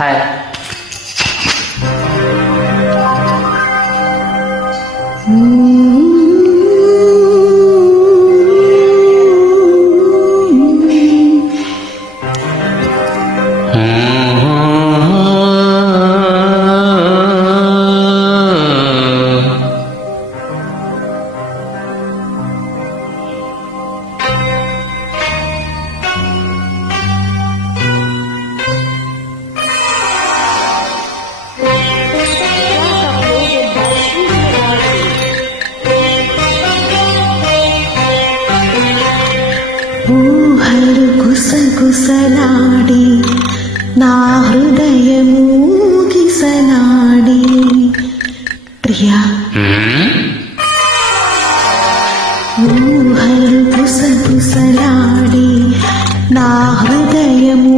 嗨。ఊహలు గుసగుసలాడి నా హృదయము గిసలాడి ప్రియా ఊహలు గుసగుసలాడి నా హృదయము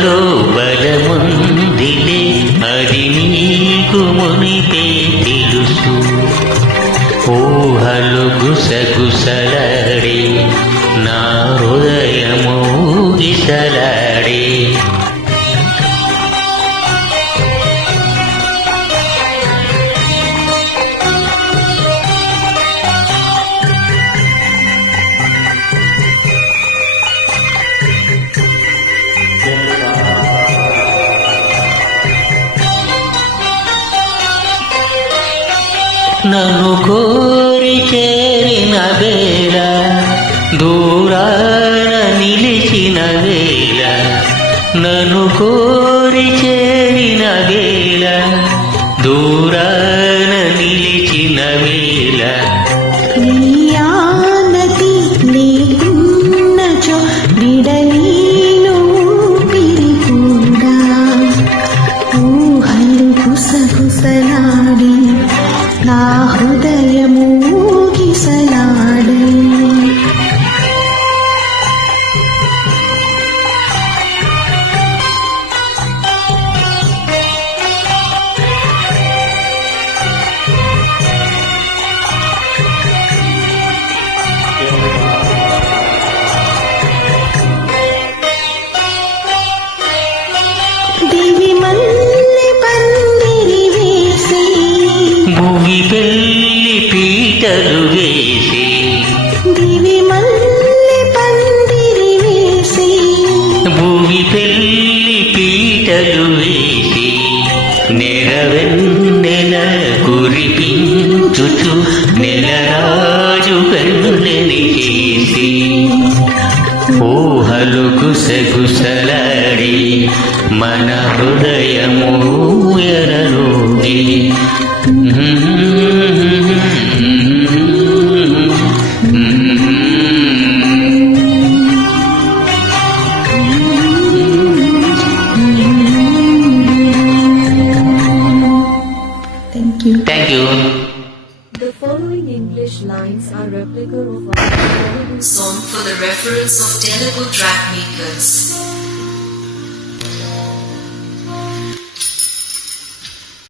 ప్రేమలో బలముందిలే అది నీకు మునిపే తెలుసు ఊహలు గుసగుసలాడే నా హృదయము గిసలాడే నన్ను కోరి చేరిన వేళ దూరాన నిలిచిన వేళ నన్ను కోరి చేరిన వేళ. నెరవెన్నెల కురిపించుచు నెలరాజు కన్నులని చేసి ఊహలు గుసగుసలాడి మన హృదయము ఎరలోగి you. Thank you. The following English lines are replica of our song for the reference of Telugu track makers.